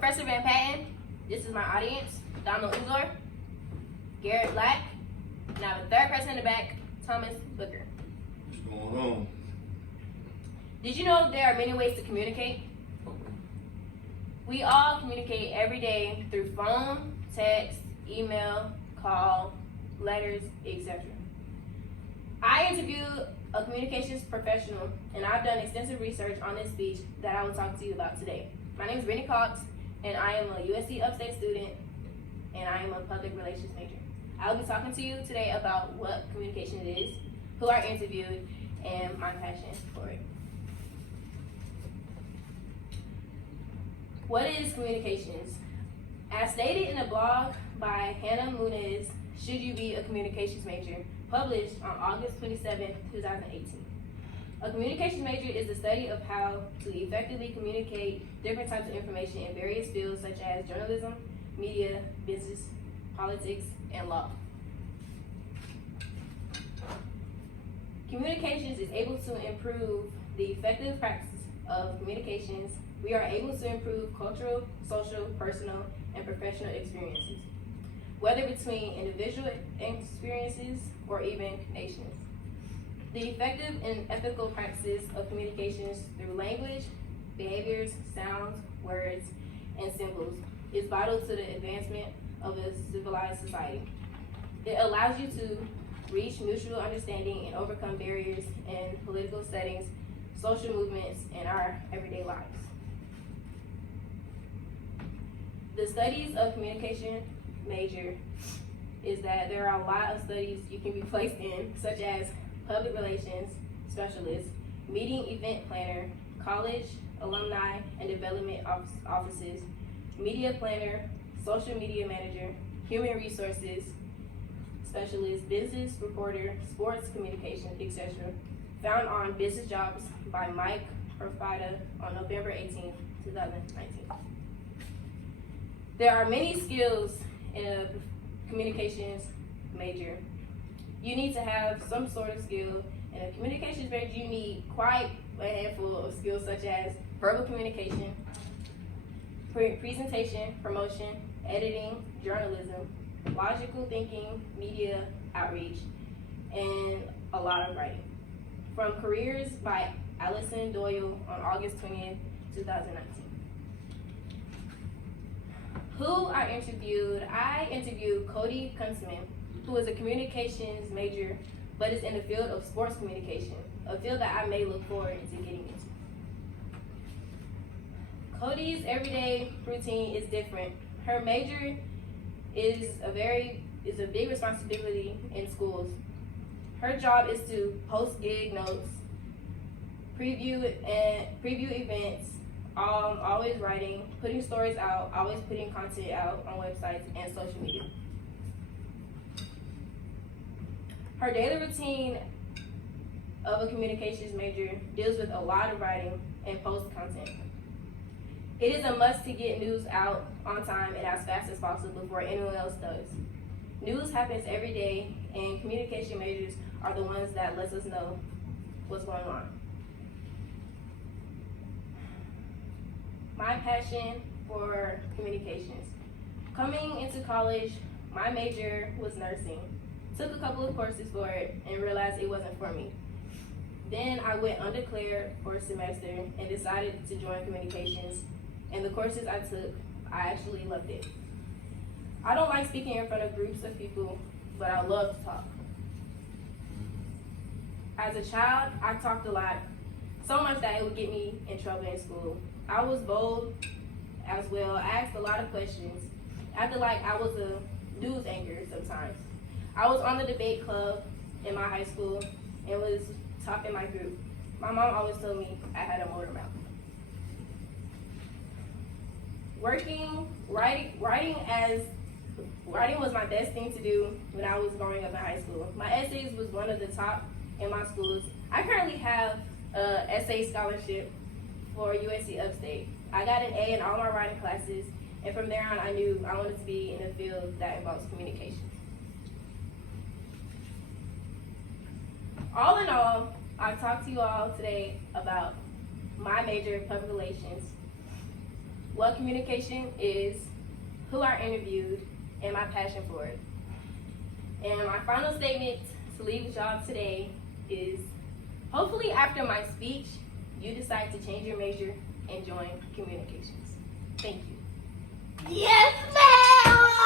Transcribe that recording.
Professor Van Patten, this is my audience, Donald Uzor, Garrett Black, and I have a third person in the back, Thomas Booker. What's going on? Did you know there are many ways to communicate? We all communicate every day through phone, text, email, call, letters, etc. I interviewed a communications professional, and I've done extensive research on this speech that I will talk to you about today. My name is Brittany Cox, and I am a USC Upstate student, and I am a public relations major. I will be talking to you today about what communication is, who I interviewed, and my passion for it. What is communications? As stated in a blog by Hannah Muniz, Should You Be a Communications Major, published on August 27, 2018. A communications major is the study of how to effectively communicate different types of information in various fields such as journalism, media, business, politics, and law. Communications is able to improve the effective practice of communications. We are able to improve cultural, social, personal, and professional experiences, whether between individual experiences or even nations. The effective and ethical practices of communications through language, behaviors, sounds, words, and symbols is vital to the advancement of a civilized society. It allows you to reach mutual understanding and overcome barriers in political settings, social movements, and our everyday lives. The studies of communication major is that there are a lot of studies you can be placed in, such as public relations specialist, meeting event planner, college, alumni, and development offices, media planner, social media manager, human resources specialist, business reporter, sports communication, etc. Found on Business Jobs by Mike Profita on November 18, 2019. There are many skills in a communications major. You need to have some sort of skill. In a communications major, you need quite a handful of skills such as verbal communication, presentation, promotion, editing, journalism, logical thinking, media outreach, and a lot of writing. From Careers by Allison Doyle on August 20th, 2019. Who I interviewed Cody Kuntzman, who is a communications major, but is in the field of sports communication, a field that I may look forward to getting into. Cody's everyday routine is different. Her major is a big responsibility in schools. Her job is to post gig notes, preview events, always writing, putting stories out, always putting content out on websites and social media. Her daily routine of a communications major deals with a lot of writing and post content. It is a must to get news out on time and as fast as possible before anyone else does. News happens every day, and communication majors are the ones that lets us know what's going on. My passion for communications. Coming into college, my major was nursing. Took a couple of courses for it and realized it wasn't for me. Then I went undeclared for a semester and decided to join communications. And the courses I took, I actually loved it. I don't like speaking in front of groups of people, but I love to talk. As a child, I talked a lot, so much that it would get me in trouble in school. I was bold as well. I asked a lot of questions. I feel like I was a news anchor sometimes. I was on the debate club in my high school and was top in my group. My mom always told me I had a motor mouth. Writing was my best thing to do when I was growing up in high school. My essays was one of the top in my schools. I currently have an essay scholarship for USC Upstate. I got an A in all my writing classes, and from there on I knew I wanted to be in a field that involves communication. All in all, I've talked to you all today about my major, public relations. what communication is, who I interviewed, and my passion for it. And my final statement to leave with y'all today is, hopefully after my speech, you decide to change your major and join communications. Thank you. Yes, ma'am!